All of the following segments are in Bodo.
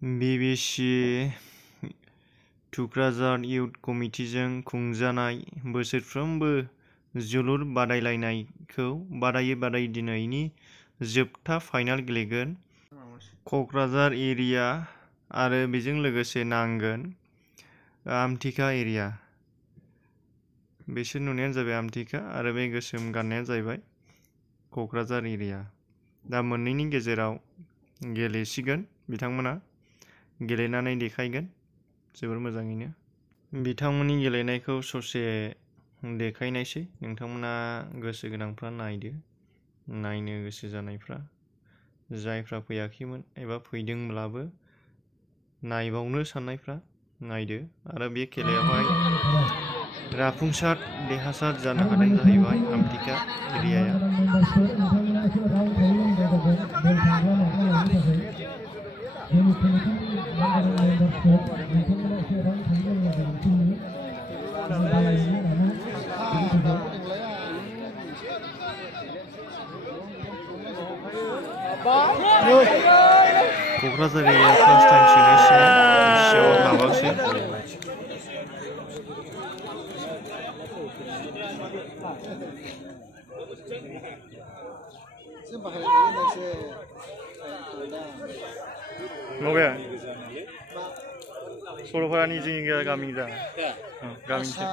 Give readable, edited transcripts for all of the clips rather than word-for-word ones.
BBC क'क्राझार इयुथ कमिटिजों खुंजानाय बोसोरफ्रोमबो जोलुर बादायलायनायखौ बादायै दिनैनि जोबथा फाइनाल गेलेगोन। क'क्राझार एरिया आरो बेजों लोगोसे नांगोन आमटेका एरिया। बिसोर नुनायानो जाबाय आमटेका आरो बे गोसोम गाननायानो जाहैबाय क'क्राझार एरिया। दा मोननैनि गेजेराव गेलेसिगोन बिथांमोना गेलेनानै देखायगोन जोबोर मोजाङैनो। बिथांमोननि गेलेनायखौ ससे देखायनायसै, नोंथांमोना गोसो गोनांफ्रा नायदो, नायनो गोसो जानायफ्रा, जायफ्रा फैयाखैमोन एबा फैदोंब्लाबो नायबावनो साननायफ्रा नायदो। आरो बे खेलायावहाय राफुंसार देरहासार जानो हादों जाहैबाय आमटेका एरियाया। क'क्राझार एरिया फार्स्ट टाइम सोनायसिनो एसेयाव हाबावसै। माबाया सरलपारानि जोंनि गामिनि दा गामिनिसो।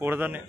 क'क्राझारनि